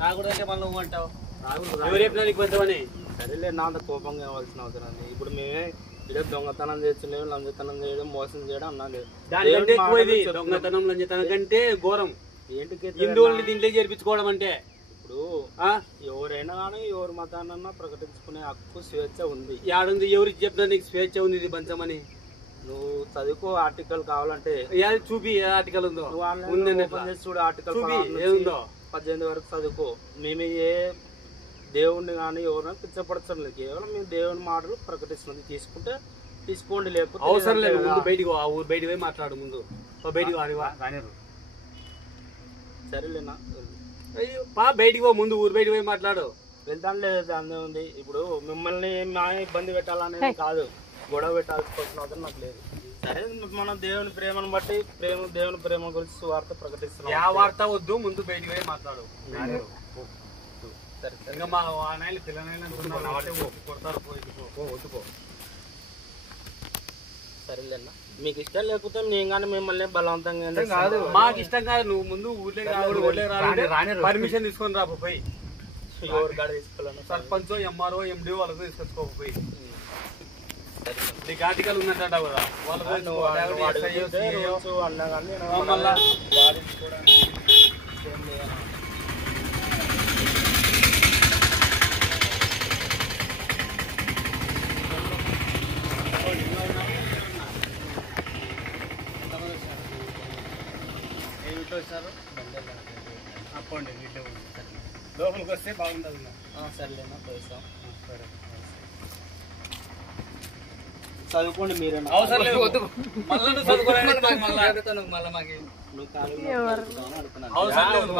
రాకూడదంటే మళ్ళీ నువ్వు అంటావు. ఎవరు చెప్పినా నీకు కొంచెమని. సరేలే నా అంత కోపంగా కావాల్సిన అవసరం ఉంది. ఇప్పుడు మేమే ఇక్కడ దొంగతనం చేస్తున్నాం, లంచతనం చేయడం, మోసం చేయడం అన్నది. దానికంటే ఎక్కువ ఇది దొంగతనం లంచతనం కంటే ఘోరం. ఏంటికి హిందువుల్ని దీంట్లో చేర్పించుకోవడం అంటే. ఇప్పుడు ఎవరైనా కానీ ఎవరి మతాన్నన్నా ప్రకటించుకునే హక్కు స్వేచ్ఛ ఉంది. యాడుంది? ఎవరికి చెప్పినా నీకు స్వేచ్ఛ ఉంది ఇది పంచమని? నువ్వు చదువుకో, ఆర్టికల్ కావాలంటే చూపి ఏ ఆర్టికల్ ఉందో. చూడు ఆర్టికల్ ఏముందో 18 వరకు చదువుకో. మేము ఏ దేవుణ్ణి కానీ ఎవరైనా పిచ్చపడతాం లేదు, కేవలం మేము దేవుని మాటలు ప్రకటిస్తున్నది. తీసుకుంటే తీసుకోండి, లేకపోతే అవసరం లేదు. ముందు బయటికి ఆ ఊరు బయటికి పోయి మాట్లాడు. ముందు బయటికి రానిరు. సరేలేనా బయటికి పో, ముందు ఊరు బయటికి పోయి మాట్లాడు. వెళ్తాను లేదు అందే ఉంది. ఇప్పుడు మిమ్మల్ని మా ఇబ్బంది పెట్టాలనేది కాదు, గొడవ పెట్టాల్సిన అవసరం నాకు లేదు. సరే మనం దేవుని ప్రేమను బట్టి దేవుని ప్రేమ గురించి వార్త ప్రకటిస్తున్నాం. ఆ వార్త వద్దు, ముందు బయటికి పోయి మాట్లాడు. ఇంకా మా నాయన పిల్లనైనా కొడతారు. వద్దుకో. సరేలేనా మీకు ఇష్టం లేకపోతే నేను కానీ మిమ్మల్ని బలవంతంగా కాదు, మాకు ఇష్టం కాదు. నువ్వు ముందు ఊర్లే రాని పర్మిషన్ తీసుకొని రాపోయి ఎవరి కాడ తీసుకోవాలన్నా సర్పంచ్, ఎంఆర్ఓ, ఎండిఓ వాళ్ళకు తీసుకొచ్చుకోకపోయి. నీకు ఆర్టికల్ ఉన్నట్ట కదా వాళ్ళు అన్నా కానీ వచ్చారు అప్పండి లోపలికి వస్తే బాగుంటుంది. సరేలేనా పోయిస్తాం. చదువుకోండి మీరే. అవసరం లేదు, చదువుకోవాలి. నువ్వు కాలు అవసరం లేదు.